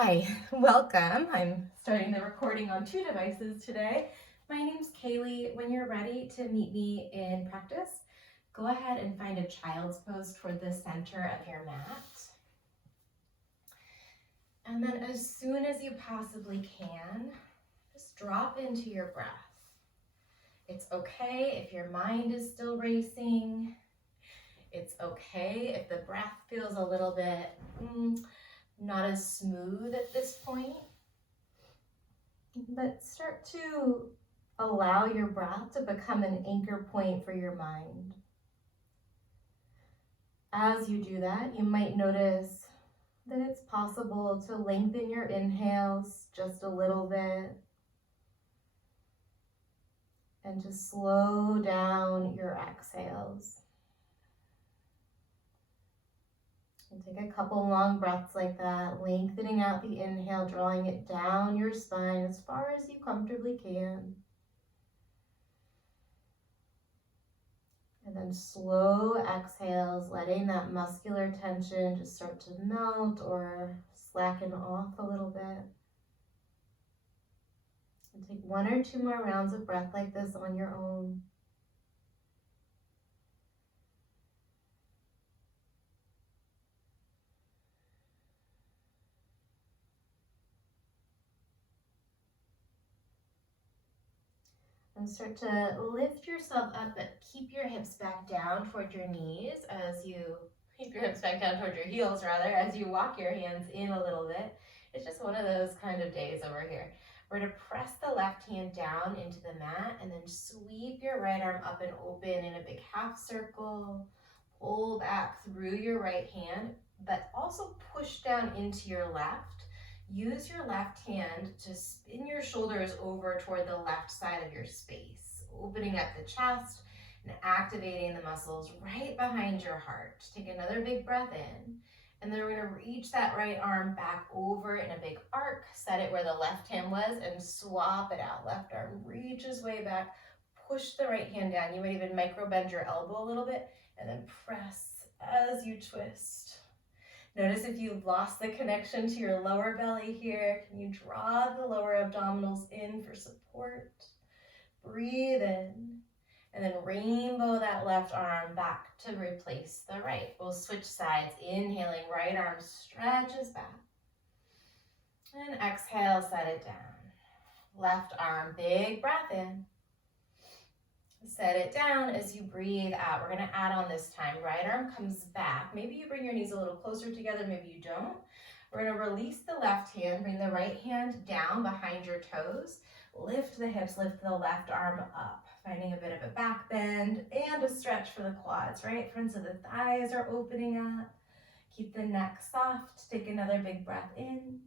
Hi, welcome. I'm starting the recording on 2 devices today. My name's Kaylee. When you're ready to meet me in practice, go ahead and find a child's pose toward the center of your mat. And then as soon as you possibly can, just drop into your breath. It's okay if your mind is still racing. It's okay if the breath feels a little bit not as smooth at this point. But start to allow your breath to become an anchor point for your mind. As you do that, you might notice that it's possible to lengthen your inhales just a little bit and to slow down your exhales. And take a couple long breaths like that, lengthening out the inhale, drawing it down your spine as far as you comfortably can. And then slow exhales, letting that muscular tension just start to melt or slacken off a little bit. And take 1 or 2 more rounds of breath like this on your own. And start to lift yourself up, but keep your hips back down toward your knees as you keep your hips back down toward your heels rather, as you walk your hands in a little bit. It's just one of those kind of days over here. We're going to press the left hand down into the mat and then sweep your right arm up and open in a big half circle. Pull back through your right hand, but also push down into your left. Use your left hand to spin your shoulders over toward the left side of your space, opening up the chest and activating the muscles right behind your heart. Take another big breath in, and then we're going to reach that right arm back over in a big arc, set it where the left hand was, and swap it out. Left arm reaches way back, push the right hand down. You might even micro bend your elbow a little bit, and then press as you twist. Notice if you've lost the connection to your lower belly here, can you draw the lower abdominals in for support? Breathe in, and then rainbow that left arm back to replace the right. We'll switch sides, inhaling, right arm stretches back. And exhale, set it down. Left arm, big breath in. Set it down as you breathe out. We're going to add on this time. Right arm comes back. Maybe you bring your knees a little closer together, maybe you don't. We're going to release the left hand, bring the right hand down behind your toes. Lift the hips, lift the left arm up, finding a bit of a back bend and a stretch for the quads, right? Fronts of the thighs are opening up. Keep the neck soft. Take another big breath in.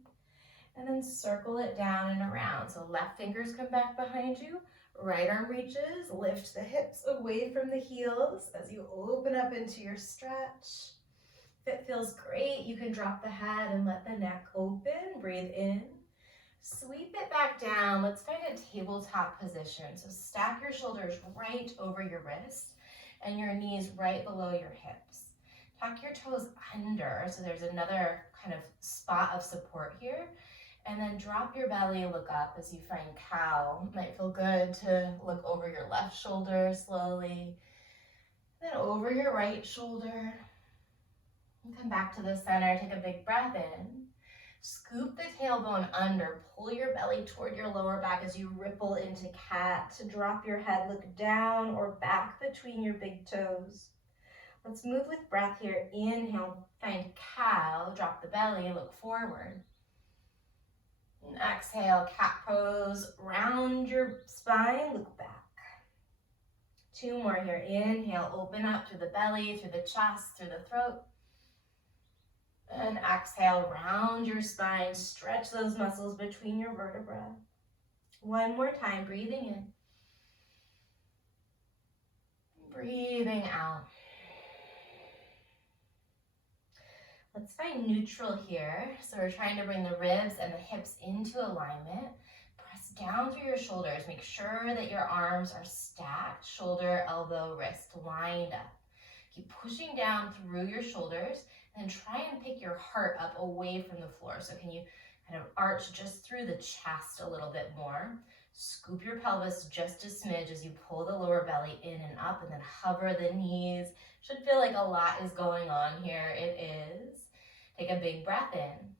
And then circle it down and around. So left fingers come back behind you. Right arm reaches, lift the hips away from the heels as you open up into your stretch. If it feels great, you can drop the head and let the neck open. Breathe in. Sweep it back down. Let's find a tabletop position. So stack your shoulders right over your wrist and your knees right below your hips. Tuck your toes under, so there's another kind of spot of support here. And then drop your belly, look up as you find cow. It might feel good to look over your left shoulder slowly, then over your right shoulder. And come back to the center, take a big breath in. Scoop the tailbone under, pull your belly toward your lower back as you ripple into cat. To drop your head, look down or back between your big toes. Let's move with breath here. Inhale, find cow, drop the belly, look forward. And exhale, cat pose, round your spine, look back. 2 more here. Inhale, open up through the belly, through the chest, through the throat. And exhale, round your spine, stretch those muscles between your vertebrae. 1 more time, breathing in. Breathing out. Let's find neutral here. So we're trying to bring the ribs and the hips into alignment. Press down through your shoulders. Make sure that your arms are stacked, shoulder, elbow, wrist lined up. Keep pushing down through your shoulders, and try and pick your heart up away from the floor. So can you kind of arch just through the chest a little bit more? Scoop your pelvis just a smidge as you pull the lower belly in and up, and then hover the knees. Should feel like a lot is going on here. It is. Take a big breath in.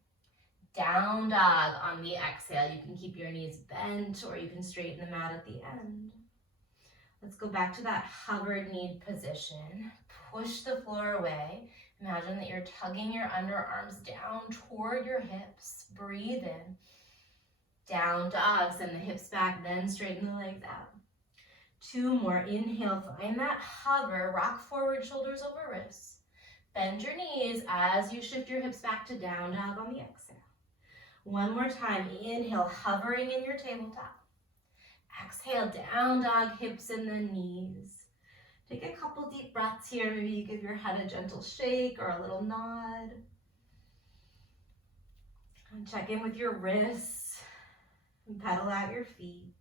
Down dog on the exhale. You can keep your knees bent or you can straighten them out at the end. Let's go back to that hovered knee position. Push the floor away. Imagine that you're tugging your underarms down toward your hips. Breathe in. Down dog. Send the hips back, then straighten the legs out. 2 more. Inhale, find that hover. Rock forward, shoulders over wrists. Bend your knees as you shift your hips back to down dog on the exhale. 1 more time. Inhale, hovering in your tabletop. Exhale, down dog, hips in the knees. Take a couple deep breaths here. Maybe you give your head a gentle shake or a little nod. And check in with your wrists and pedal out your feet.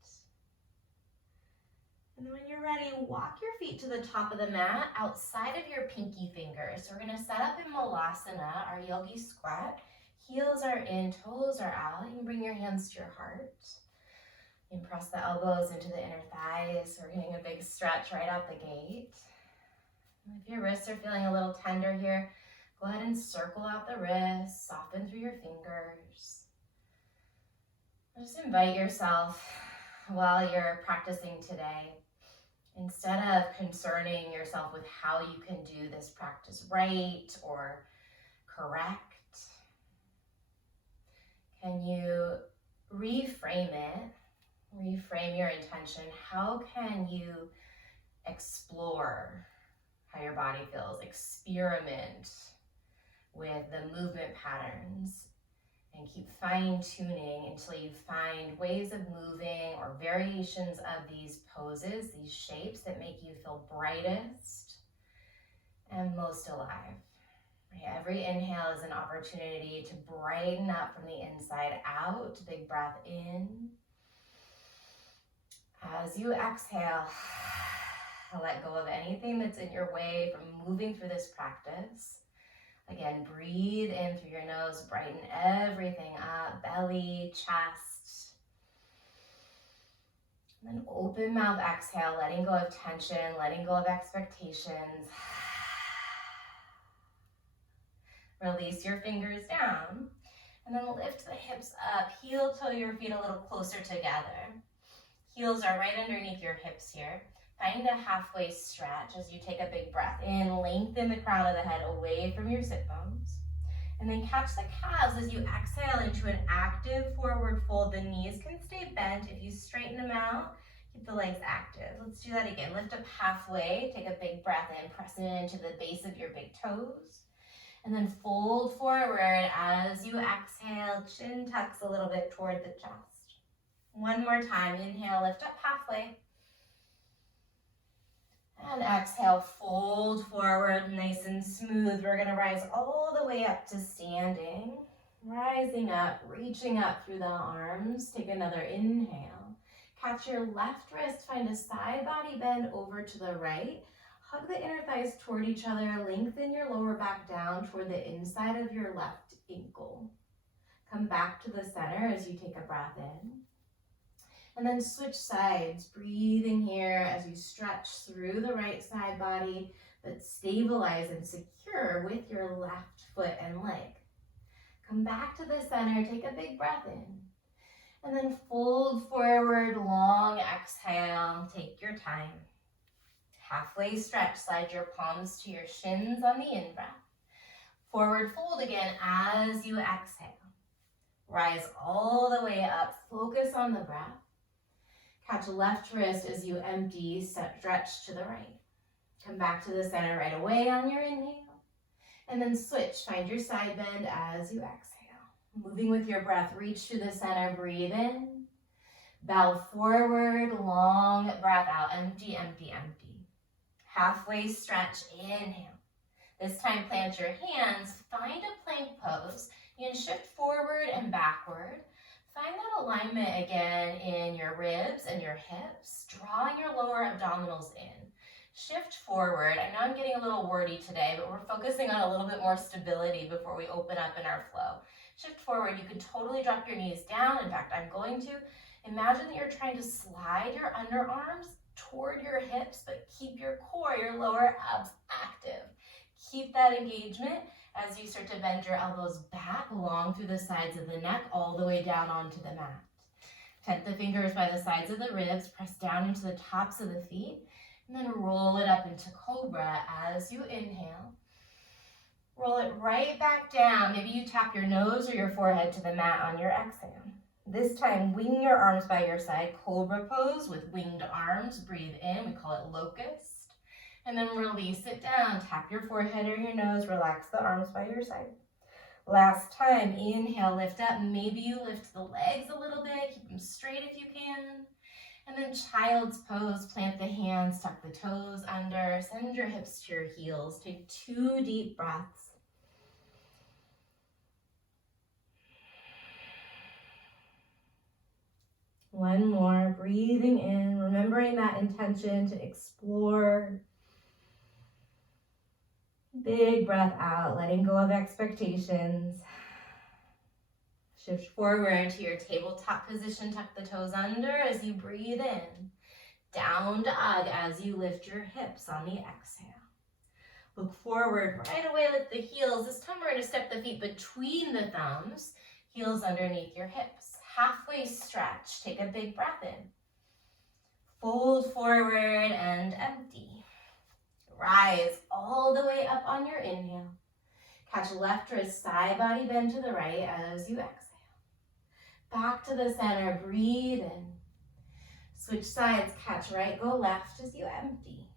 And then when you're ready, walk your feet to the top of the mat outside of your pinky fingers. So we're going to set up in Malasana, our yogi squat. Heels are in, toes are out. You can bring your hands to your heart. You can press the elbows into the inner thighs. We're getting a big stretch right out the gate. And if your wrists are feeling a little tender here, go ahead and circle out the wrists, soften through your fingers. Just invite yourself while you're practicing today, instead of concerning yourself with how you can do this practice right or correct, can you reframe it? Reframe your intention. How can you explore how your body feels? Experiment with the movement patterns and keep fine-tuning until you find ways of moving or variations of these poses, these shapes that make you feel brightest and most alive. Every inhale is an opportunity to brighten up from the inside out. Big breath in. As you exhale, let go of anything that's in your way from moving through this practice. Again, breathe in through your nose, brighten everything up, belly, chest. And then open mouth, exhale, letting go of tension, letting go of expectations. Release your fingers down, and then lift the hips up, heel toe your feet a little closer together. Heels are right underneath your hips here. Find a halfway stretch as you take a big breath in, lengthen the crown of the head away from your sit bones. And then catch the calves as you exhale into an active forward fold. The knees can stay bent. If you straighten them out, keep the legs active. Let's do that again. Lift up halfway, take a big breath in, press it into the base of your big toes. And then fold forward as you exhale, chin tucks a little bit toward the chest. 1 more time, inhale, lift up halfway. And exhale, fold forward, nice and smooth. We're gonna rise all the way up to standing. Rising up, reaching up through the arms. Take another inhale. Catch your left wrist, find a side body bend over to the right. Hug the inner thighs toward each other. Lengthen your lower back down toward the inside of your left ankle. Come back to the center as you take a breath in. And then switch sides, breathing here as you stretch through the right side body, but stabilize and secure with your left foot and leg. Come back to the center, take a big breath in. And then fold forward, long exhale, take your time. Halfway stretch, slide your palms to your shins on the in-breath. Forward fold again as you exhale. Rise all the way up, focus on the breath. Catch left wrist as you empty, stretch to the right. Come back to the center right away on your inhale. And then switch, find your side bend as you exhale. Moving with your breath, reach to the center, breathe in. Bow forward, long breath out, empty, empty, empty. Halfway stretch, inhale. This time plant your hands, find a plank pose. You can shift forward and backward. Find that alignment again in your ribs and your hips, drawing your lower abdominals in. Shift forward. I know I'm getting a little wordy today, but we're focusing on a little bit more stability before we open up in our flow. Shift forward. You can totally drop your knees down. In fact, I'm going to. Imagine that you're trying to slide your underarms toward your hips, but keep your core, your lower abs active. Keep that engagement as you start to bend your elbows back along through the sides of the neck, all the way down onto the mat. Tent the fingers by the sides of the ribs, press down into the tops of the feet, and then roll it up into cobra as you inhale. Roll it right back down. Maybe you tap your nose or your forehead to the mat on your exhale. This time, wing your arms by your side, cobra pose with winged arms. Breathe in, we call it locust. And then release it down. Tap your forehead or your nose, relax the arms by your side. Last time, inhale, lift up. Maybe you lift the legs a little bit, keep them straight if you can. And then child's pose, plant the hands, tuck the toes under, send your hips to your heels. Take 2 deep breaths. One more, breathing in, remembering that intention to explore. Big breath out, letting go of expectations. Shift forward to your tabletop position, tuck the toes under as you breathe in. Down dog as you lift your hips on the exhale. Look forward, right away lift the heels. This time we're going to step the feet between the thumbs, heels underneath your hips. Halfway stretch, take a big breath in. Fold forward and empty. Rise all the way up on your inhale. Catch left wrist, side body bend to the right as you exhale. Back to the center, breathe in. Switch sides, catch right, go left as you empty.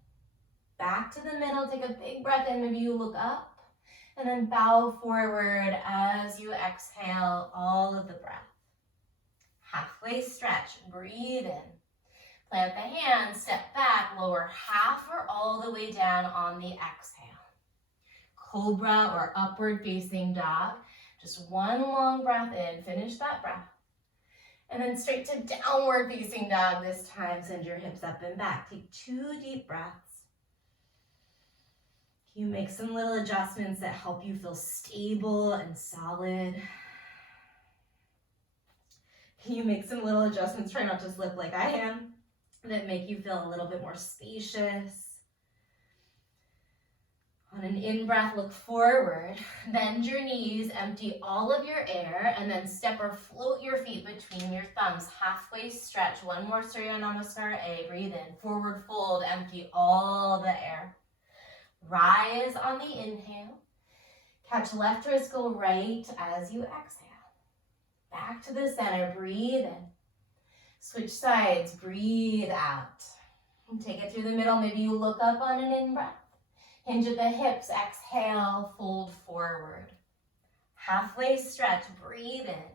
Back to the middle, take a big breath in, maybe you look up, and then bow forward as you exhale all of the breath. Halfway stretch, breathe in. Plant the hands, step back, lower half or all the way down on the exhale. Cobra or upward facing dog. Just one long breath in, finish that breath. And then straight to downward facing dog this time. Send your hips up and back. Take 2 deep breaths. You make some little adjustments that help you feel stable and solid. You make some little adjustments, try not to slip like I am, that make you feel a little bit more spacious. On an in-breath, look forward, bend your knees, empty all of your air, and then step or float your feet between your thumbs. Halfway stretch, one more Surya Namaskar A, breathe in, forward fold, empty all the air. Rise on the inhale, catch left wrist, go right as you exhale. Back to the center, breathe in. Switch sides, breathe out. Take it through the middle, maybe you look up on an in-breath. Hinge at the hips, exhale, fold forward. Halfway stretch, breathe in.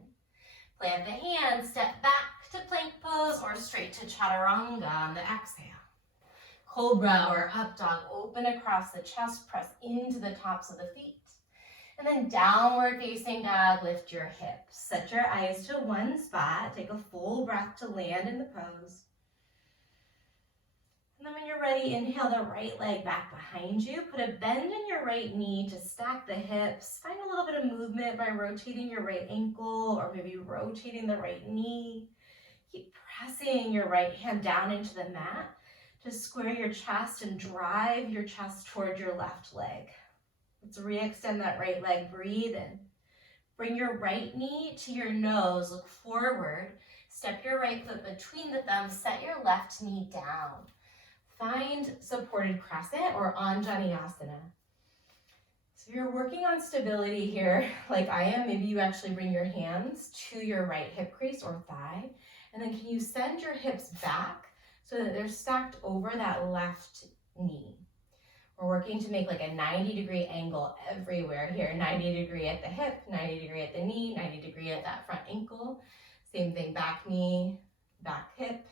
Plant the hands, step back to plank pose or straight to chaturanga on the exhale. Cobra or up dog, open across the chest, press into the tops of the feet. And then downward facing dog, lift your hips. Set your eyes to one spot. Take a full breath to land in the pose. And then when you're ready, inhale the right leg back behind you. Put a bend in your right knee to stack the hips. Find a little bit of movement by rotating your right ankle or maybe rotating the right knee. Keep pressing your right hand down into the mat to square your chest and drive your chest toward your left leg. Let's re-extend that right leg, breathe in. Bring your right knee to your nose, look forward. Step your right foot between the thumbs, set your left knee down. Find supported crescent or Anjaneyasana. So you're working on stability here, like I am. Maybe you actually bring your hands to your right hip crease or thigh. And then can you send your hips back so that they're stacked over that left knee? We're working to make like a 90-degree angle everywhere here. 90-degree at the hip, 90-degree at the knee, 90-degree at that front ankle. Same thing, back knee, back hip.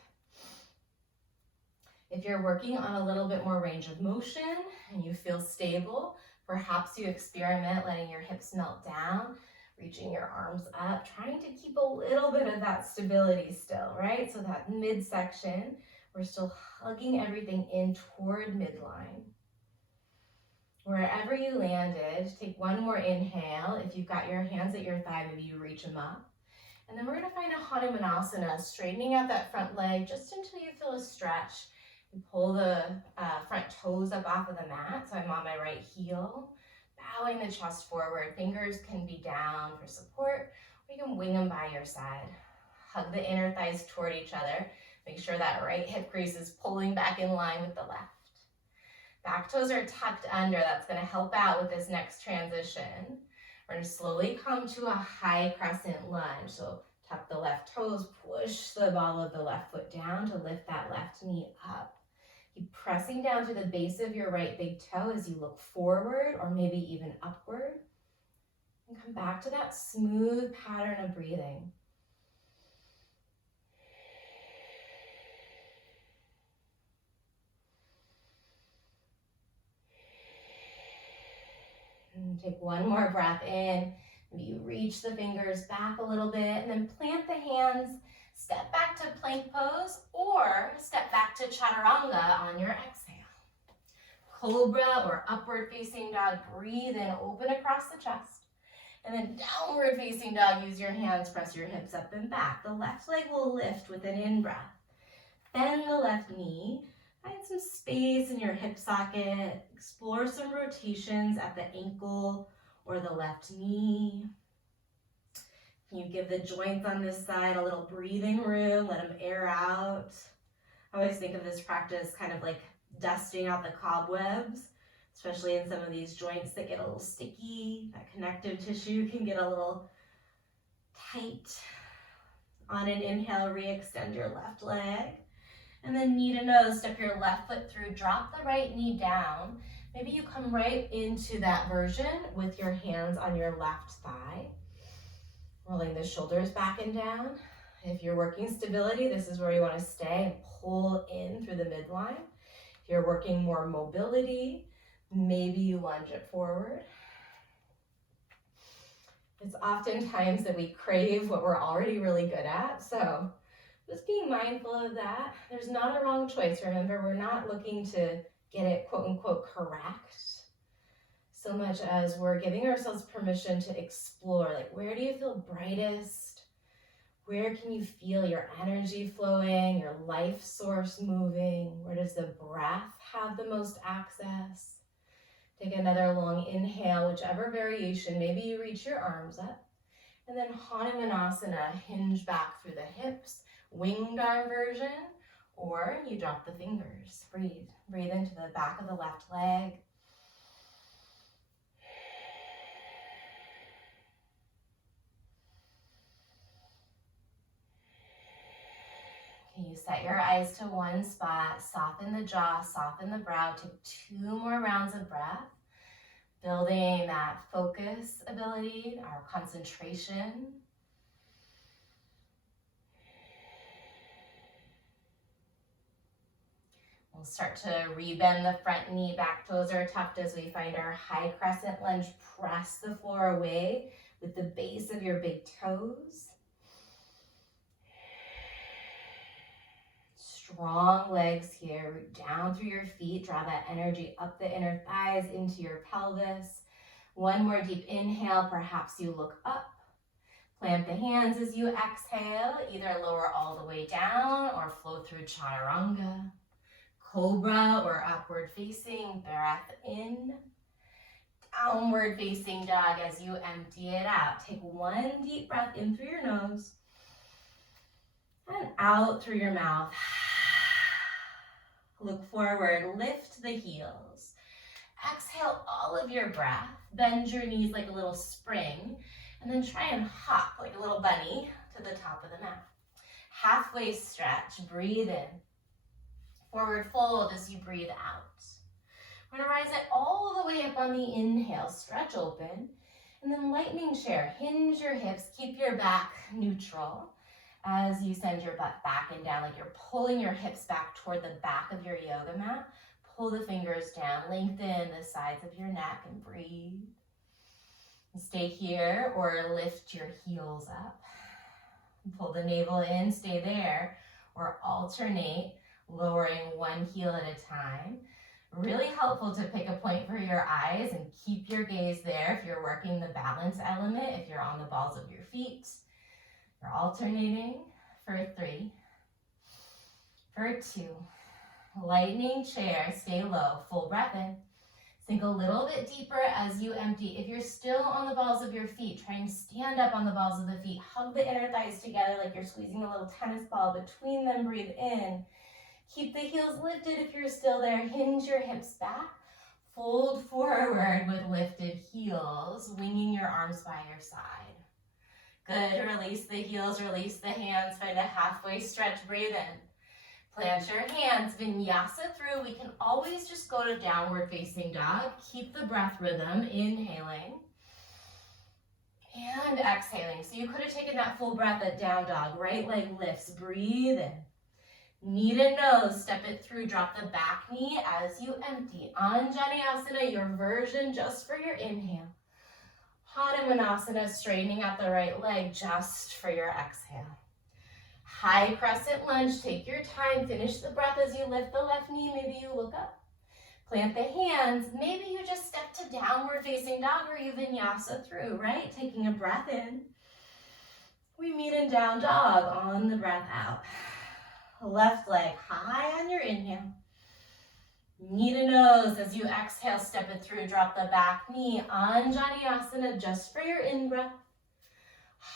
If you're working on a little bit more range of motion and you feel stable, perhaps you experiment letting your hips melt down, reaching your arms up, trying to keep a little bit of that stability still, right? So that midsection, We're still hugging everything in toward midline. Wherever you landed, take one more inhale. If you've got your hands at your thigh, maybe you reach them up. And then we're gonna find a Hanumanasana, straightening out that front leg just until you feel a stretch. You pull the front toes up off of the mat, so I'm on my right heel. Bowing the chest forward, fingers can be down for support, or you can wing them by your side. Hug the inner thighs toward each other. Make sure that right hip crease is pulling back in line with the left. Back toes are tucked under. That's going to help out with this next transition. We're going to slowly come to a high crescent lunge. So tuck the left toes, push the ball of the left foot down to lift that left knee up. Keep pressing down to the base of your right big toe as you look forward or maybe even upward. And come back to that smooth pattern of breathing. And take one more breath in. Maybe you reach the fingers back a little bit and then plant the hands, step back to plank pose or step back to chaturanga on your exhale. Cobra or upward facing dog, breathe in, open across the chest. And then downward facing dog, use your hands, press your hips up and back. The left leg will lift with an in-breath. Bend the left knee. Find some space in your hip socket. Explore some rotations at the ankle or the left knee. Can you give the joints on this side a little breathing room? Let them air out. I always think of this practice kind of like dusting out the cobwebs, especially in some of these joints that get a little sticky. That connective tissue can get a little tight. On an inhale, re-extend your left leg. And then knee to nose, step your left foot through, drop the right knee down. Maybe you come right into that version with your hands on your left thigh. Rolling the shoulders back and down. If you're working stability, this is where you want to stay and pull in through the midline. If you're working more mobility, maybe you lunge it forward. It's oftentimes that we crave what we're already really good at, so just being mindful of that. There's not a wrong choice. Remember, we're not looking to get it quote unquote correct so much as we're giving ourselves permission to explore, like, where do you feel brightest? Where can you feel your energy flowing, your life source moving? Where does the breath have the most access? Take another long inhale, whichever variation. Maybe you reach your arms up. And then Hanumanasana, hinge back through the hips, winged arm version, or you drop the fingers. Breathe. Breathe into the back of the left leg. Okay, you set your eyes to one spot, soften the jaw, soften the brow. Take 2 more rounds of breath, building that focus ability, our concentration. We'll start to rebend the front knee, back toes are tucked as we find our high crescent lunge. Press the floor away with the base of your big toes. Strong legs here, root down through your feet, draw that energy up the inner thighs into your pelvis. One more deep inhale, perhaps you look up. Plant the hands as you exhale, either lower all the way down or flow through chaturanga. Cobra or upward facing, breath in. Downward facing dog as you empty it out. Take one deep breath in through your nose and out through your mouth. Look forward, lift the heels. Exhale all of your breath. Bend your knees like a little spring, and then try and hop like a little bunny to the top of the mat. Halfway stretch, breathe in. Forward fold as you breathe out. We're gonna rise it all the way up on the inhale, stretch open, and then lightning chair. Hinge your hips, keep your back neutral as you send your butt back and down, like you're pulling your hips back toward the back of your yoga mat. Pull the fingers down, lengthen the sides of your neck and breathe. Stay here or lift your heels up. Pull the navel in, stay there, or alternate. lowering one heel at a time. Really helpful to pick a point for your eyes and keep your gaze there if you're working the balance element, if you're on the balls of your feet. You're alternating for 3, for 2. Lightning chair, stay low, full breath in. Sink a little bit deeper as you empty. If you're still on the balls of your feet, try and stand up on the balls of the feet. Hug the inner thighs together like you're squeezing a little tennis ball between them. Breathe in. Keep the heels lifted if you're still there. Hinge your hips back. Fold forward with lifted heels, winging your arms by your side. Good, release the heels, release the hands. Find a halfway stretch, breathe in. Plant your hands, vinyasa through. We can always just go to downward facing dog. Keep the breath rhythm, inhaling and exhaling. So you could have taken that full breath at down dog. Right leg lifts, breathe in. Knee to nose, step it through, drop the back knee as you empty. Anjaneyasana, your version just for your inhale. Hanumanasana, straightening out the right leg just for your exhale. High crescent lunge, take your time, finish the breath as you lift the left knee, maybe you look up. Plant the hands, maybe you just step to downward facing dog or you vinyasa through, right? Taking a breath in. We meet in down dog on the breath out. Left leg high on your inhale. Knee to nose as you exhale, step it through, drop the back knee. Anjaneyasana just for your in-breath.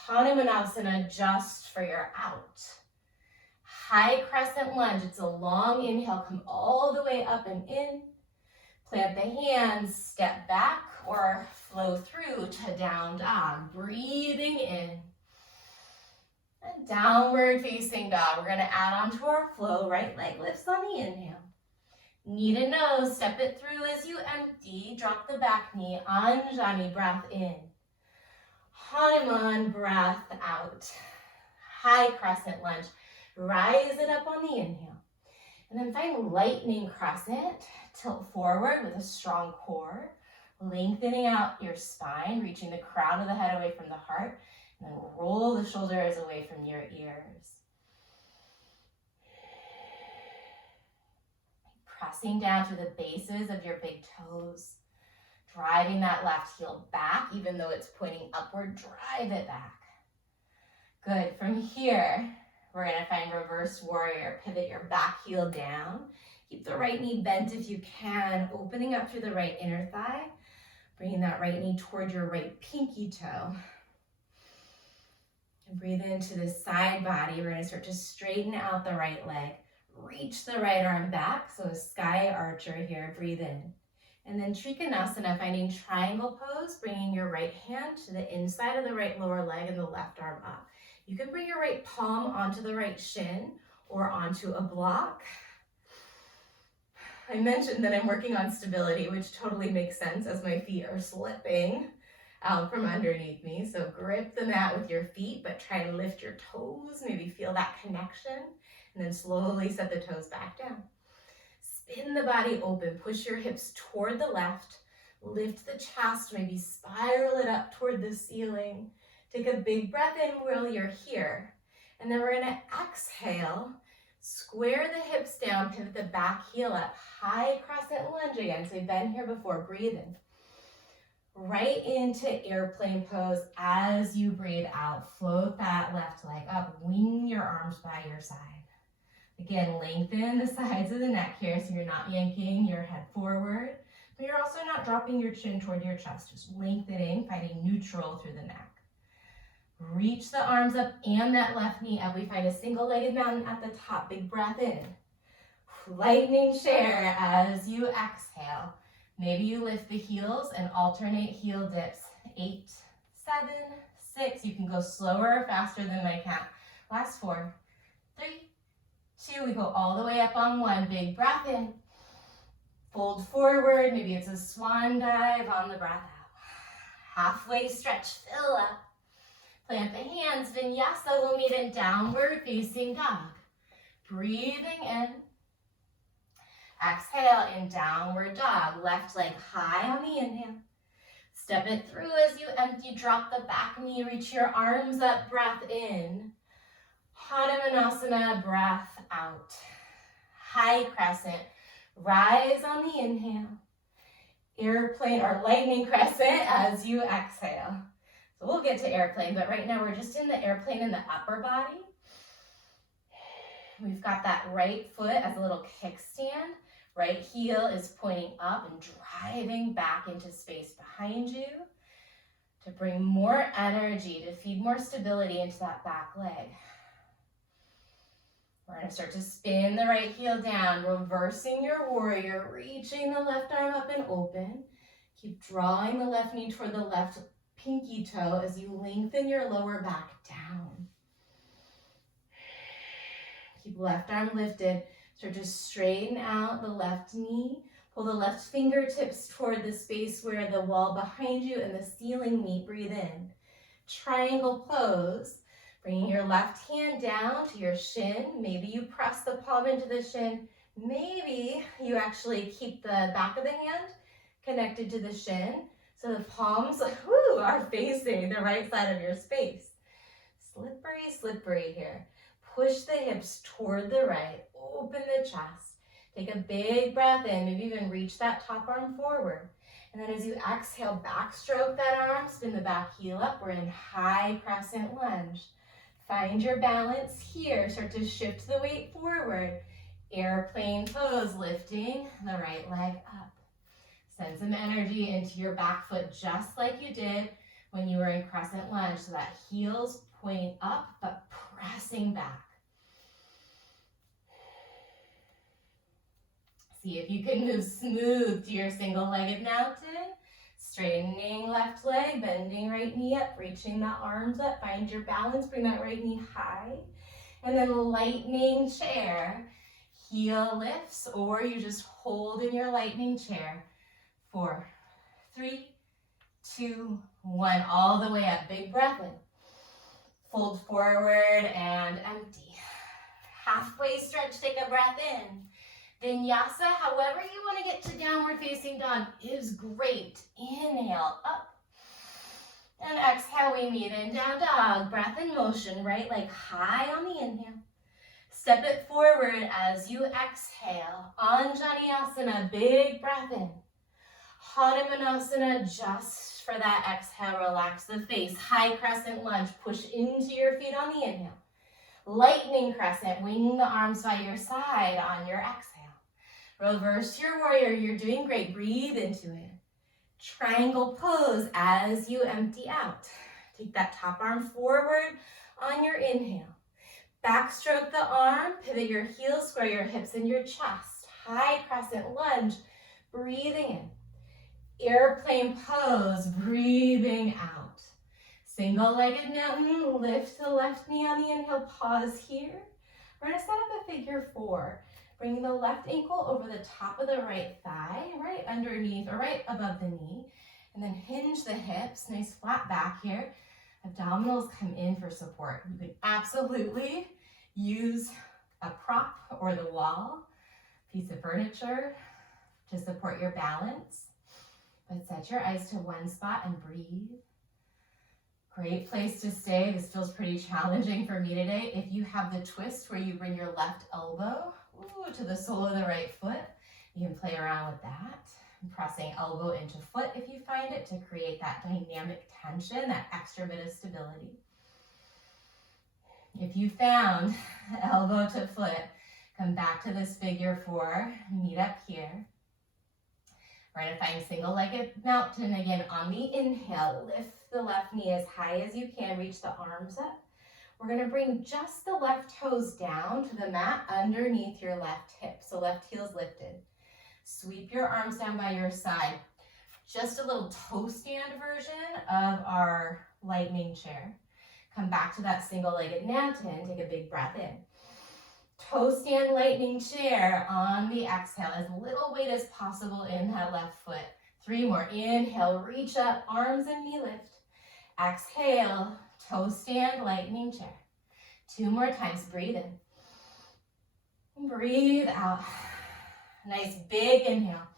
Hanumanasana just for your out. High crescent lunge, it's a long inhale, come all the way up and in. Plant the hands, step back or flow through to down dog. Breathing in. And downward facing dog. We're gonna add on to our flow. Right leg lifts on the inhale. Knee to nose, step it through as you empty. Drop the back knee, Anjani, breath in. Hanuman, breath out. High crescent lunge. Rise it up on the inhale. And then find lightning crescent. Tilt forward with a strong core. Lengthening out your spine, reaching the crown of the head away from the heart. And then roll the shoulders away from your ears. Pressing down through the bases of your big toes. Driving that left heel back, even though it's pointing upward, drive it back. Good, from here, we're gonna find reverse warrior. Pivot your back heel down. Keep the right knee bent if you can, opening up through the right inner thigh. Bringing that right knee toward your right pinky toe. And breathe into the side body. We're gonna start to straighten out the right leg. Reach the right arm back, so a sky archer here, breathe in. And then Trikonasana, finding triangle pose, bringing your right hand to the inside of the right lower leg and the left arm up. You can bring your right palm onto the right shin or onto a block. I mentioned that I'm working on stability, which totally makes sense as my feet are slipping out from underneath me. So grip the mat with your feet, but try and lift your toes, maybe feel that connection, and then slowly set the toes back down. Spin the body open, push your hips toward the left, lift the chest, maybe spiral it up toward the ceiling. Take a big breath in while you're here. And then we're gonna exhale, square the hips down, pivot the back heel up, high crescent lunge again. So we've been here before, breathe in. Right into airplane pose as you breathe out. Float that left leg up, wing your arms by your side. Again, lengthen the sides of the neck here so you're not yanking your head forward, but you're also not dropping your chin toward your chest, just lengthening, finding neutral through the neck. Reach the arms up and that left knee up. We find a single-legged mountain at the top. Big breath in. Lightning chair as you exhale. Maybe you lift the heels and alternate heel dips. 8, 7, 6. You can go slower or faster than my count. Last 4, 3, 2. We go all the way up on 1. Big breath in. Fold forward. Maybe it's a swan dive on the breath out. Halfway stretch. Fill up. Plant the hands. Vinyasa will meet in downward facing dog. Breathing in. Exhale in downward dog. Left leg high on the inhale. Step it through as you empty. Drop the back knee. Reach your arms up. Breath in. Hanumanasana, breath out. high crescent. Rise on the inhale. Airplane or lightning crescent as you exhale. So we'll get to airplane, but right now we're just in the airplane in the upper body. We've got that right foot as a little kickstand. Right heel is pointing up and driving back into space behind you to bring more energy, to feed more stability into that back leg. We're going to start to spin the right heel down, reversing your warrior, reaching the left arm up and open. Keep drawing the left knee toward the left pinky toe as you lengthen your lower back down. Keep left arm lifted. Start to straighten out the left knee. Pull the left fingertips toward the space where the wall behind you and the ceiling meet. Breathe in. Triangle pose. Bringing your left hand down to your shin. Maybe you press the palm into the shin. Maybe you actually keep the back of the hand connected to the shin. So the palms are facing the right side of your space. Slippery, slippery here. Push the hips toward the right. Open the chest. Take a big breath in. Maybe even reach that top arm forward. And then as you exhale, backstroke that arm. Spin the back heel up. We're in high crescent lunge. Find your balance here. Start to shift the weight forward. Airplane pose, lifting the right leg up. Send some energy into your back foot just like you did when you were in crescent lunge. So that heel's pointing up but pressing back. See if you can move smooth to your single-legged mountain. Straightening left leg, bending right knee up, reaching the arms up. Find your balance, bring that right knee high. And then lightning chair. Heel lifts, or you just hold in your lightning chair. 4, 3, 2, 1. All the way up. Big breath in. Fold forward and empty. Halfway stretch, take a breath in. Vinyasa, however you want to get to downward facing dog is great. Inhale, up. And exhale, we meet in down dog. Breath in motion, right leg high on the inhale. Step it forward as you exhale. Anjaneyasana, big breath in. Hanumanasana, just for that exhale, relax the face. High crescent lunge, push into your feet on the inhale. Lightning crescent, wing the arms by your side on your exhale. Reverse your warrior, you're doing great. Breathe into it. Triangle pose as you empty out. Take that top arm forward on your inhale. Backstroke the arm, pivot your heels, square your hips and your chest. High crescent lunge, breathing in. Airplane pose, breathing out. Single-legged mountain, lift the left knee on the inhale, pause here. We're gonna set up a figure 4. Bringing the left ankle over the top of the right thigh, right underneath or right above the knee. And then hinge the hips, nice flat back here. Abdominals come in for support. You can absolutely use a prop or the wall, piece of furniture to support your balance. But set your eyes to one spot and breathe. Great place to stay. This feels pretty challenging for me today. If you have the twist where you bring your left elbow to the sole of the right foot, you can play around with that. Pressing elbow into foot if you find it to create that dynamic tension, that extra bit of stability. If you found elbow to foot, come back to this figure 4, meet up here. We're going to find single-legged mountain again on the inhale. Lift the left knee as high as you can, reach the arms up. We're going to bring just the left toes down to the mat underneath your left hip. So left heel's lifted. Sweep your arms down by your side. Just a little toe stand version of our lightning chair. Come back to that single-legged mountain. Take a big breath in. Toe stand lightning chair on the exhale. As little weight as possible in that left foot. 3 more. Inhale, reach up, arms and knee lift. Exhale, toe stand lightning chair. 2 more times. Breathe in. Breathe out. Nice big inhale.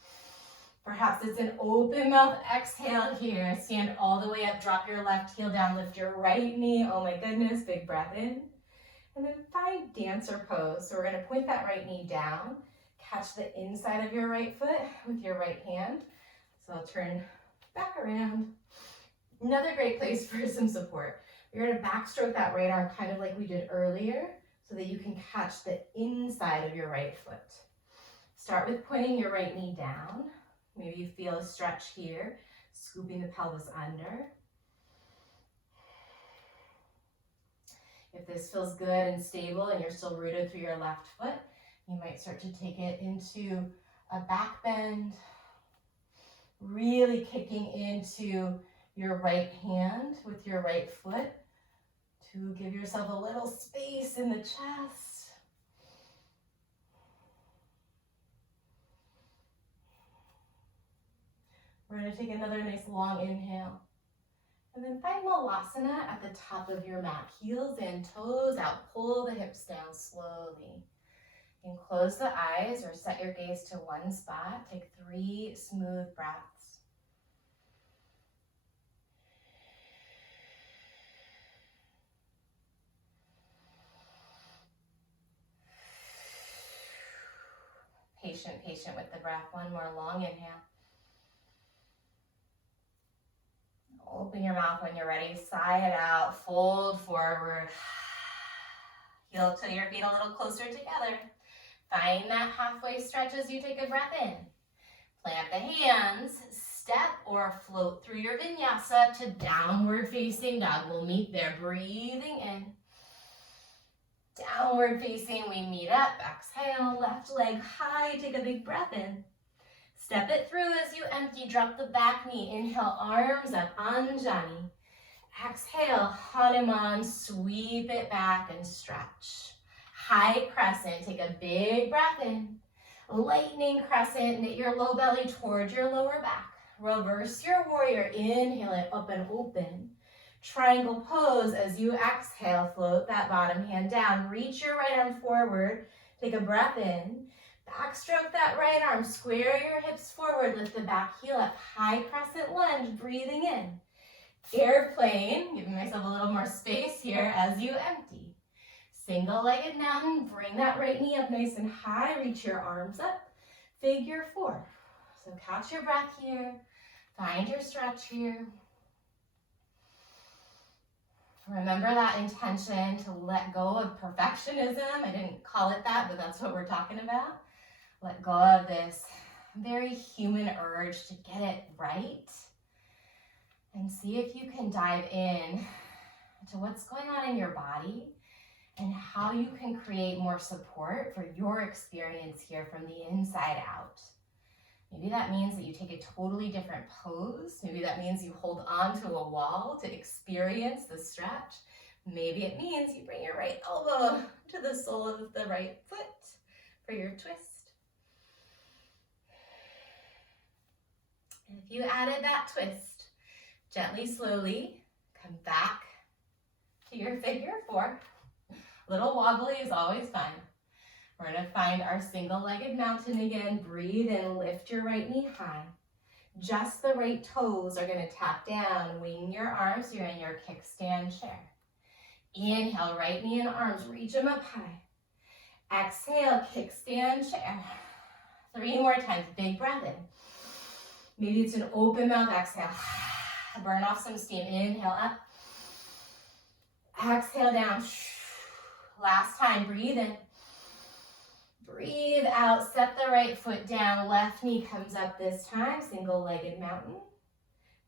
Perhaps it's an open mouth exhale here. Stand all the way up, drop your left heel down, lift your right knee. Oh my goodness, big breath in. And then find dancer pose. So we're going to point that right knee down, catch the inside of your right foot with your right hand. So I'll turn back around. Another great place for some support. You're going to backstroke that right arm kind of like we did earlier so that you can catch the inside of your right foot. Start with pointing your right knee down. Maybe you feel a stretch here, scooping the pelvis under. If this feels good and stable and you're still rooted through your left foot, you might start to take it into a back bend, really kicking into your right hand with your right foot to give yourself a little space in the chest. We're going to take another nice long inhale. And then find Malasana at the top of your mat. Heels in, toes out. Pull the hips down slowly. You can close the eyes or set your gaze to one spot. Take 3 smooth breaths. Patient with the breath. One more long inhale. Open your mouth when you're ready. Sigh it out. Fold forward. Heel to your feet a little closer together. Find that halfway stretch as you take a breath in. Plant the hands. Step or float through your vinyasa to downward facing dog. We'll meet there. Breathing in. Downward facing, we meet up. Exhale, left leg high. Take a big breath in. Step it through as you empty. Drop the back knee. Inhale, arms up. Anjani. Exhale, Hanuman. Sweep it back and stretch. High crescent. Take a big breath in. Lightning crescent. Knit your low belly towards your lower back. Reverse your warrior. Inhale it up and open. Triangle pose as you exhale. Float that bottom hand down. Reach your right arm forward. Take a breath in. Backstroke that right arm, square your hips forward, lift the back heel up, high crescent lunge, breathing in. Airplane, giving myself a little more space here as you empty. Single-legged mountain, bring that right knee up nice and high, reach your arms up, figure 4. So catch your breath here, find your stretch here. Remember that intention to let go of perfectionism. I didn't call it that, but that's what we're talking about. Let go of this very human urge to get it right. And see if you can dive in to what's going on in your body and how you can create more support for your experience here from the inside out. Maybe that means that you take a totally different pose. Maybe that means you hold on to a wall to experience the stretch. Maybe it means you bring your right elbow to the sole of the right foot for your twist. And if you added that twist, gently, slowly, come back to your figure 4. Little wobbly is always fun. We're going to find our single-legged mountain again. Breathe in, lift your right knee high. Just the right toes are going to tap down. Wing your arms. You're in your kickstand chair. Inhale, right knee and arms. Reach them up high. Exhale, kickstand chair. 3 more times. Big breath in. Maybe it's an open mouth exhale. Burn off some steam. Inhale up. Exhale down. Last time. Breathe in. Breathe out. Set the right foot down. Left knee comes up this time. Single-legged mountain.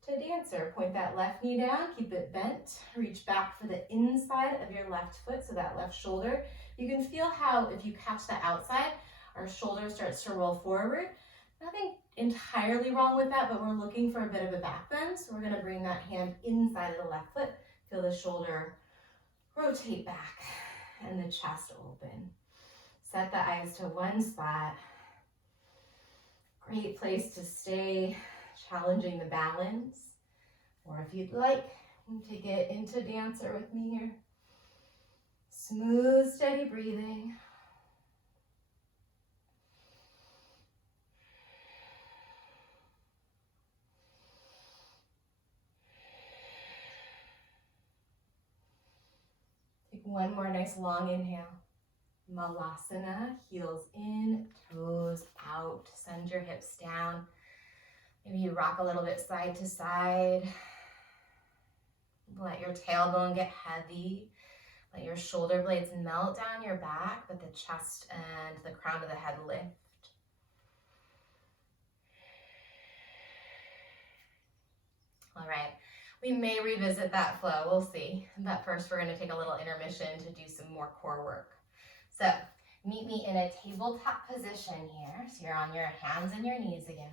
To dancer. Point that left knee down. Keep it bent. Reach back for the inside of your left foot, so that left shoulder. You can feel how, if you catch the outside, our shoulder starts to roll forward. Nothing entirely wrong with that, but we're looking for a bit of a back bend. So we're going to bring that hand inside of the left foot. Feel the shoulder rotate back and the chest open. Set the eyes to one spot. Great place to stay, challenging the balance. Or if you'd like, take it into dancer with me here. Smooth, steady breathing. Take One more nice long inhale. Malasana, heels in, toes out. Send your hips down. Maybe you rock a little bit side to side. Let your tailbone get heavy. Let your shoulder blades melt down your back, but the chest and the crown of the head lift. All right, we may revisit that flow, we'll see. But first we're gonna take a little intermission to do some more core work. So meet me in a tabletop position here. So you're on your hands and your knees again.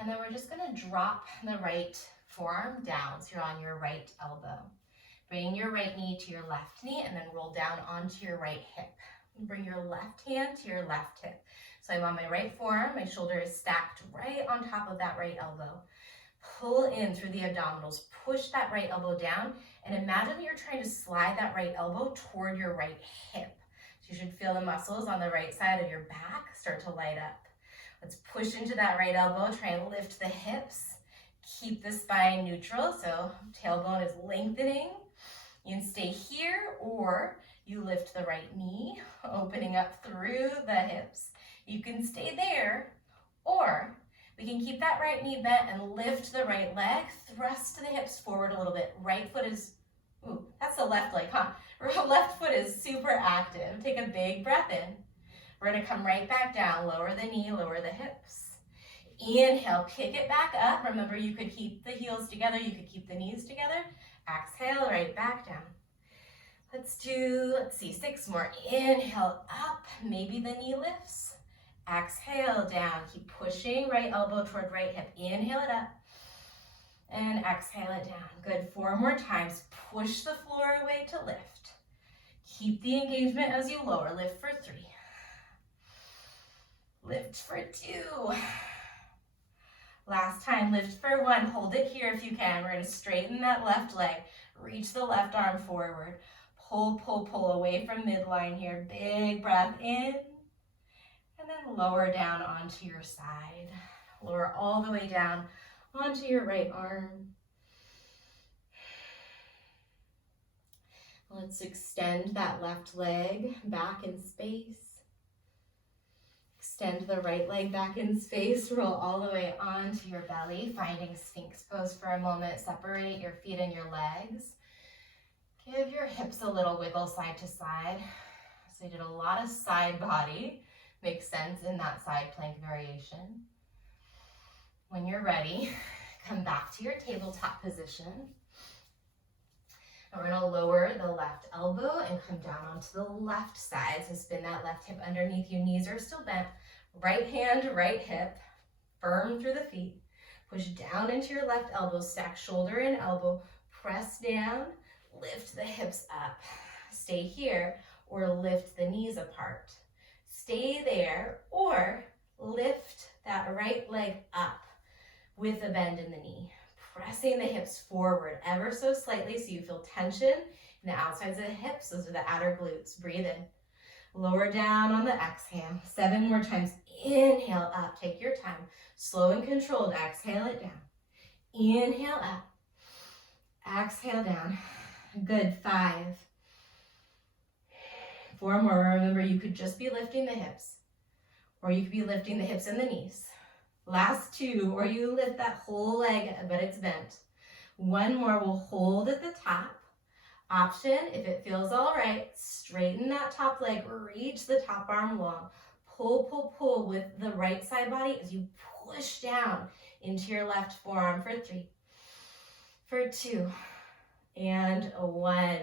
And then we're just gonna drop the right forearm down. So you're on your right elbow. Bring your right knee to your left knee and then roll down onto your right hip. Bring your left hand to your left hip. So I'm on my right forearm, my shoulder is stacked right on top of that right elbow. Pull in through the abdominals, push that right elbow down, and imagine that you're trying to slide that right elbow toward your right hip. So you should feel the muscles on the right side of your back start to light up. Let's push into that right elbow, try and lift the hips. Keep the spine neutral, so tailbone is lengthening. You can stay here, or you lift the right knee, opening up through the hips. You can stay there, or we can keep that right knee bent and lift the right leg, thrust the hips forward a little bit. Right foot is, ooh, that's the left leg, huh? Left foot is super active. Take a big breath in. We're gonna come right back down, lower the knee, lower the hips. Inhale, kick it back up. Remember, you could keep the heels together, you could keep the knees together. Exhale, right back down. Let's do, 6 more. Inhale, up, maybe the knee lifts. Exhale, down, keep pushing, right elbow toward right hip. Inhale it up, and exhale it down. Good, 4 more times. Push the floor away to lift. Keep the engagement as you lower. Lift for 3. Lift for 2. Last time, lift for 1. Hold it here if you can. We're gonna straighten that left leg. Reach the left arm forward. Pull, pull, pull away from midline here. Big breath in. And then lower down onto your side. Lower all the way down onto your right arm. Let's extend that left leg back in space. Extend the right leg back in space. Roll all the way onto your belly, finding Sphinx pose for a moment. Separate your feet and your legs. Give your hips a little wiggle side to side. So you did a lot of side body. Makes sense in that side plank variation. When you're ready, come back to your tabletop position. And we're gonna lower the left elbow and come down onto the left side. So spin that left hip underneath you. Knees are still bent. Right hand, right hip, firm through the feet. Push down into your left elbow, stack shoulder and elbow. Press down, lift the hips up. Stay here, or lift the knees apart. Stay there, or lift that right leg up with a bend in the knee. Pressing the hips forward ever so slightly so you feel tension in the outsides of the hips. Those are the outer glutes. Breathe in. Lower down on the exhale. 7 more times. Inhale up. Take your time. Slow and controlled. Exhale it down. Inhale up. Exhale down. Good. 5. 4 more. Remember, you could just be lifting the hips, or you could be lifting the hips and the knees. Last 2, or you lift that whole leg, but it's bent. 1 more, we'll hold at the top. Option, if it feels all right, straighten that top leg, reach the top arm long. Pull, pull, pull with the right side body as you push down into your left forearm for 3, for 2, and 1.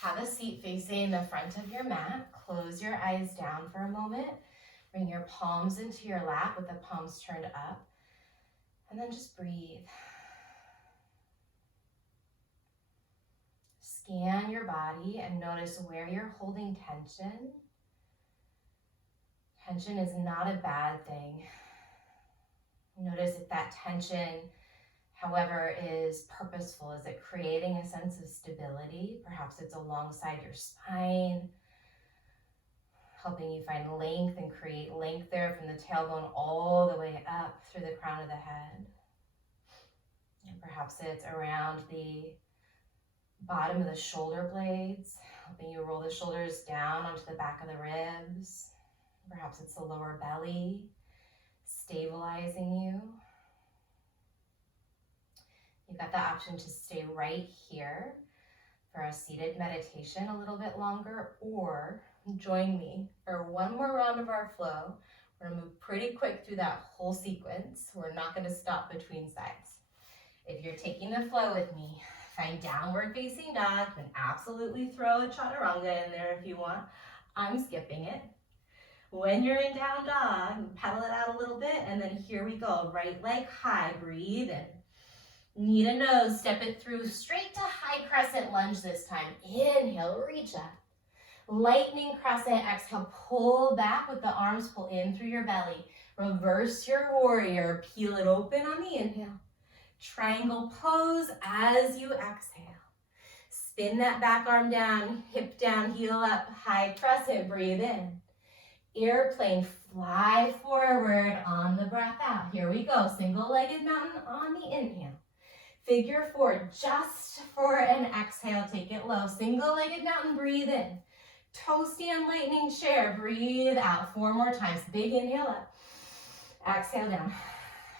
Have a seat facing the front of your mat. Close your eyes down for a moment. Bring your palms into your lap with the palms turned up. And then just breathe. Scan your body and notice where you're holding tension. Tension is not a bad thing. Notice if that tension, however, is purposeful. Is it creating a sense of stability? Perhaps it's alongside your spine, helping you find length and create length there from the tailbone all the way up through the crown of the head. And perhaps it's around the bottom of the shoulder blades, Helping you roll the shoulders down onto the back of the ribs. Perhaps it's the lower belly, stabilizing you. You've got the option to stay right here for a seated meditation a little bit longer, or join me for one more round of our flow. We're gonna move pretty quick through that whole sequence. We're not gonna stop between sides. If you're taking the flow with me, find downward facing dog. You can absolutely throw a chaturanga in there if you want. I'm skipping it. When you're in down dog, pedal it out a little bit, and then here we go. Right leg high, breathe in. Knee to nose, step it through straight to high crescent lunge this time. Inhale, reach up. Lightning crescent, exhale, pull back with the arms, pull in through your belly. Reverse your warrior, peel it open on the inhale. Triangle pose as you exhale. Spin that back arm down, hip down, heel up, high crescent, breathe in. Airplane, fly forward on the breath out. Here we go, single-legged mountain on the inhale. Figure four, just for an exhale, take it low. Single-legged mountain, breathe in. Toe stand, lightning chair, breathe out. 4 more times, big inhale up. Exhale down.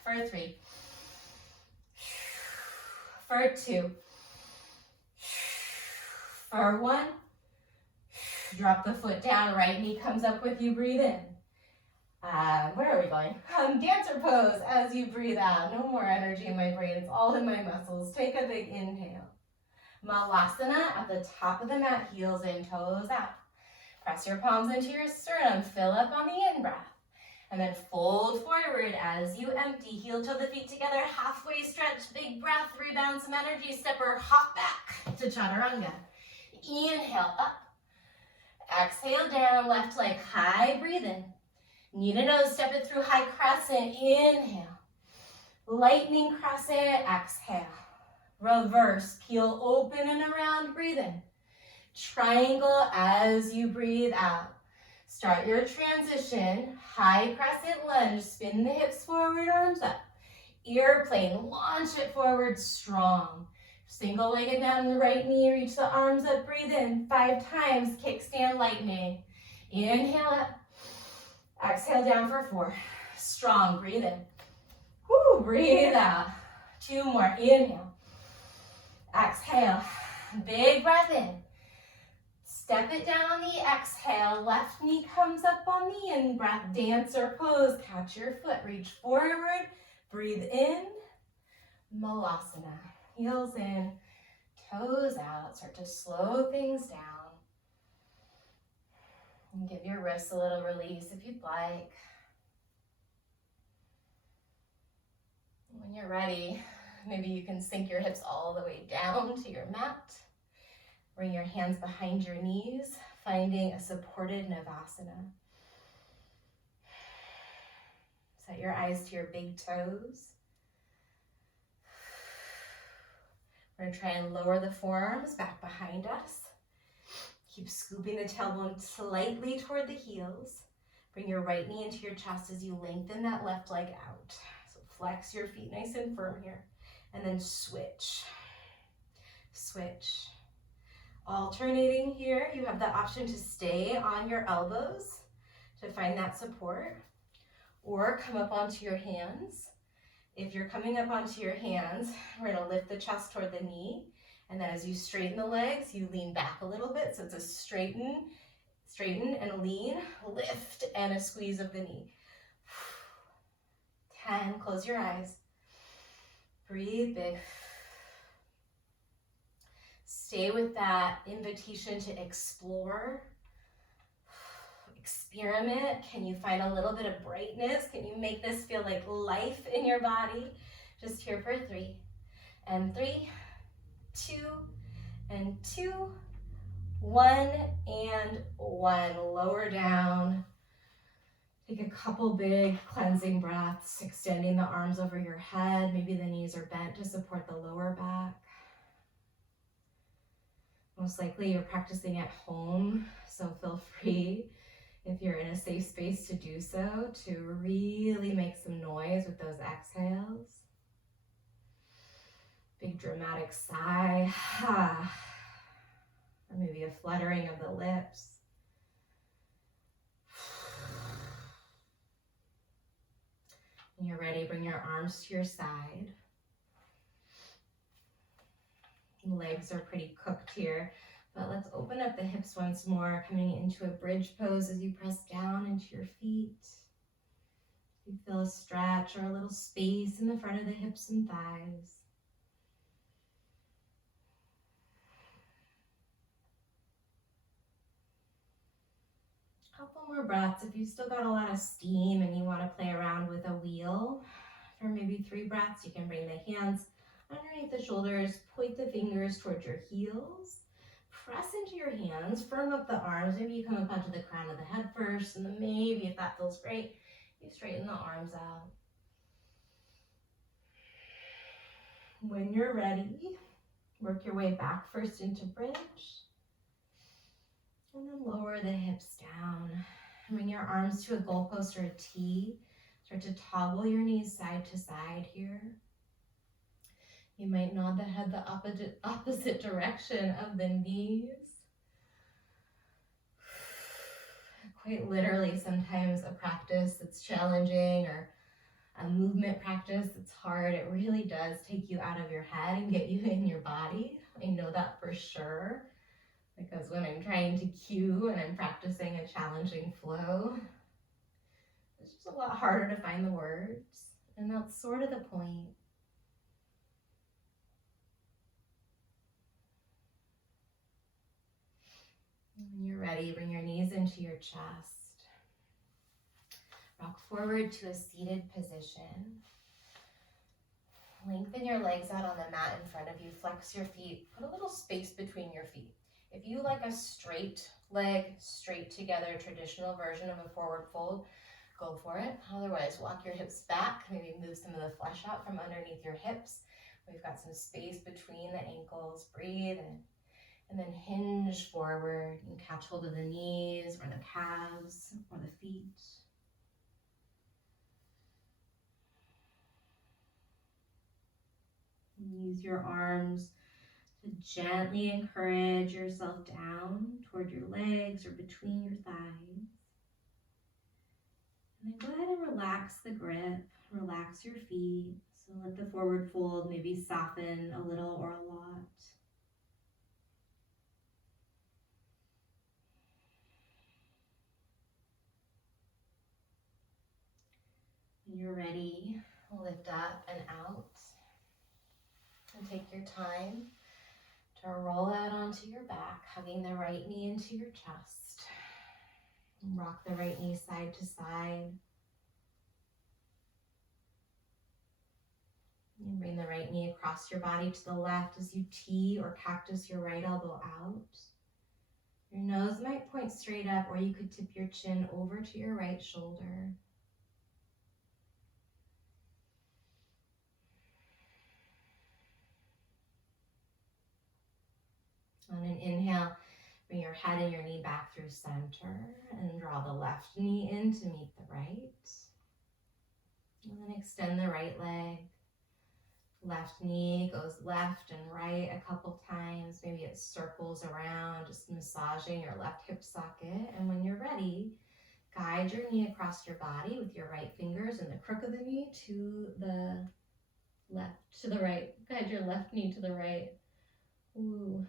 For 3. For 2. For 1. Drop the foot down, right knee comes up with you, breathe in. Where are we going? Dancer pose as you breathe out. No more energy in my brain, it's all in my muscles. Take a big inhale. Malasana at the top of the mat, heels in, toes out. Press your palms into your sternum, fill up on the in-breath. And then fold forward as you empty, heel toe the feet together, halfway stretch, big breath, rebound some energy, stepper, hop back to chaturanga. Inhale up. Exhale down, left leg high, breathe in. Knee to nose, step it through high crescent, inhale. Lightning crescent, exhale. Reverse, peel open and around, breathe in. Triangle as you breathe out. Start your transition, high crescent lunge, spin the hips forward, arms up. Airplane, launch it forward strong. Single-legged mountain, right knee, reach the arms up, breathe in. 5 times, kickstand lightning. Inhale up. Exhale down for 4. Strong, breathe in. Woo, breathe out. 2 more, inhale. Exhale, big breath in. Step it down on the exhale, left knee comes up on the in-breath, dancer pose, catch your foot, reach forward, breathe in, Malasana. Heels in, toes out, start to slow things down. And give your wrists a little release if you'd like. When you're ready, maybe you can sink your hips all the way down to your mat. Bring your hands behind your knees, finding a supported Navasana. Set your eyes to your big toes. We're going to try and lower the forearms back behind us. Keep scooping the tailbone slightly toward the heels. Bring your right knee into your chest as you lengthen that left leg out. So flex your feet nice and firm here. And then switch. Switch. Alternating here, you have the option to stay on your elbows to find that support, or come up onto your hands. If you're coming up onto your hands, we're going to lift the chest toward the knee, and then as you straighten the legs, you lean back a little bit, so it's a straighten and a lean, lift and a squeeze of the knee. 10, close your eyes. Breathe big. Stay with that invitation to explore, experiment. Can you find a little bit of brightness? Can you make this feel like life in your body? Just here for 3, and 3, 2, and 2, 1, and 1. Lower down. Take a couple big cleansing breaths, extending the arms over your head. Maybe the knees are bent to support the lower back. Most likely you're practicing at home, so feel free, if you're in a safe space to do so, to really make some noise with those exhales. Big dramatic sigh. or maybe a fluttering of the lips. When you're ready, bring your arms to your side. Legs are pretty cooked here, but let's open up the hips once more, coming into a bridge pose as you press down into your feet. You feel a stretch or a little space in the front of the hips and thighs. Couple more breaths. If you've still got a lot of steam and you want to play around with a wheel, for maybe 3 breaths, you can bring the hands underneath the shoulders, point the fingers towards your heels, press into your hands, firm up the arms. Maybe you come up onto the crown of the head first, and then maybe, if that feels great, you straighten the arms out. When you're ready, work your way back first into bridge, and then lower the hips down. Bring your arms to a goalpost or a T. Start to toggle your knees side to side here. You might nod the head the opposite direction of the knees. Quite literally, sometimes a practice that's challenging or a movement practice that's hard, it really does take you out of your head and get you in your body. I know that for sure, because when I'm trying to cue and I'm practicing a challenging flow, it's just a lot harder to find the words, and that's sort of the point. When you're ready, bring your knees into your chest. Rock forward to a seated position. Lengthen your legs out on the mat in front of you. Flex your feet. Put a little space between your feet. If you like a straight leg, straight together, traditional version of a forward fold, go for it. Otherwise, walk your hips back. Maybe move some of the flesh out from underneath your hips. We've got some space between the ankles. Breathe in. And then hinge forward and catch hold of the knees or the calves or the feet. And use your arms to gently encourage yourself down toward your legs or between your thighs. And then go ahead and relax the grip, relax your feet. So let the forward fold maybe soften a little or a lot. When you're ready, lift up and out. And take your time to roll out onto your back, hugging the right knee into your chest. And rock the right knee side to side. And bring the right knee across your body to the left as you T or cactus your right elbow out. Your nose might point straight up, or you could tip your chin over to your right shoulder. On an inhale, bring your head and your knee back through center and draw the left knee in to meet the right. And then extend the right leg. Left knee goes left and right a couple times. Maybe it circles around, just massaging your left hip socket. And when you're ready, guide your knee across your body with your right fingers and the crook of the knee to the left, to the right. Guide your left knee to the right. Ooh.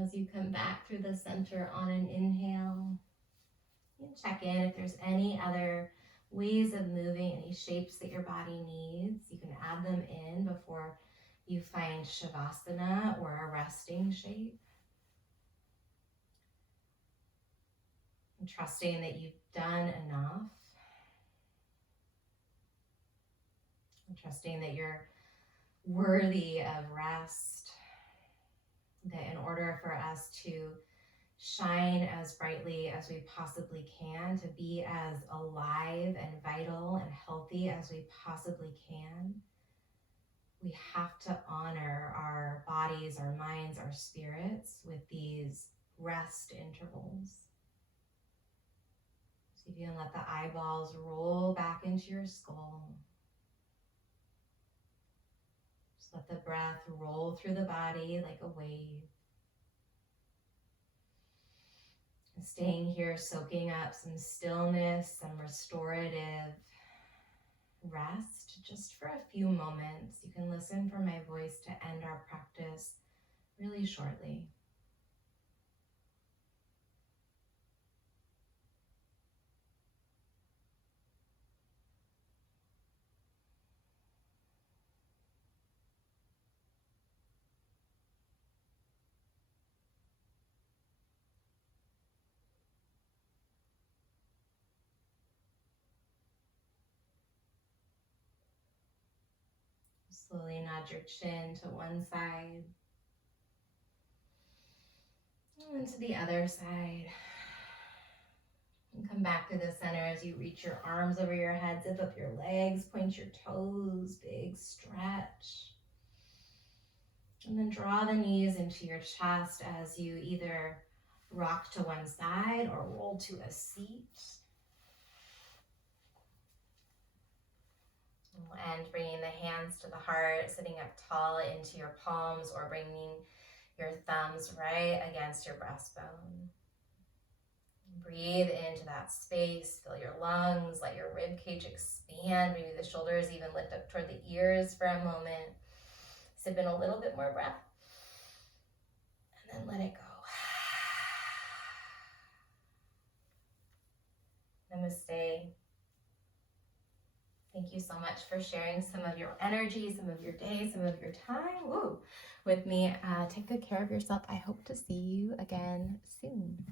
As you come back through the center on an inhale, you can check in if there's any other ways of moving, any shapes that your body needs. You can add them in before you find Shavasana or a resting shape. And trusting that you've done enough. And trusting that you're worthy of rest. That in order for us to shine as brightly as we possibly can, to be as alive and vital and healthy as we possibly can, we have to honor our bodies, our minds, our spirits with these rest intervals. So See if you can let the eyeballs roll back into your skull. Just let the breath roll through the body like a wave. And staying here, soaking up some stillness, some restorative rest just for a few moments. You can listen for my voice to end our practice really shortly. Slowly nod your chin to one side and to the other side. And come back to the center as you reach your arms over your head, zip up your legs, point your toes, big stretch. And then draw the knees into your chest as you either rock to one side or roll to a seat. And bringing the hands to the heart, sitting up tall into your palms or bringing your thumbs right against your breastbone. Breathe into that space, fill your lungs, let your rib cage expand, maybe the shoulders even lift up toward the ears for a moment. Sip in a little bit more breath, and then let it go. Namaste. Thank you so much for sharing some of your energy, some of your day, some of your time with me. Take good care of yourself. I hope to see you again soon.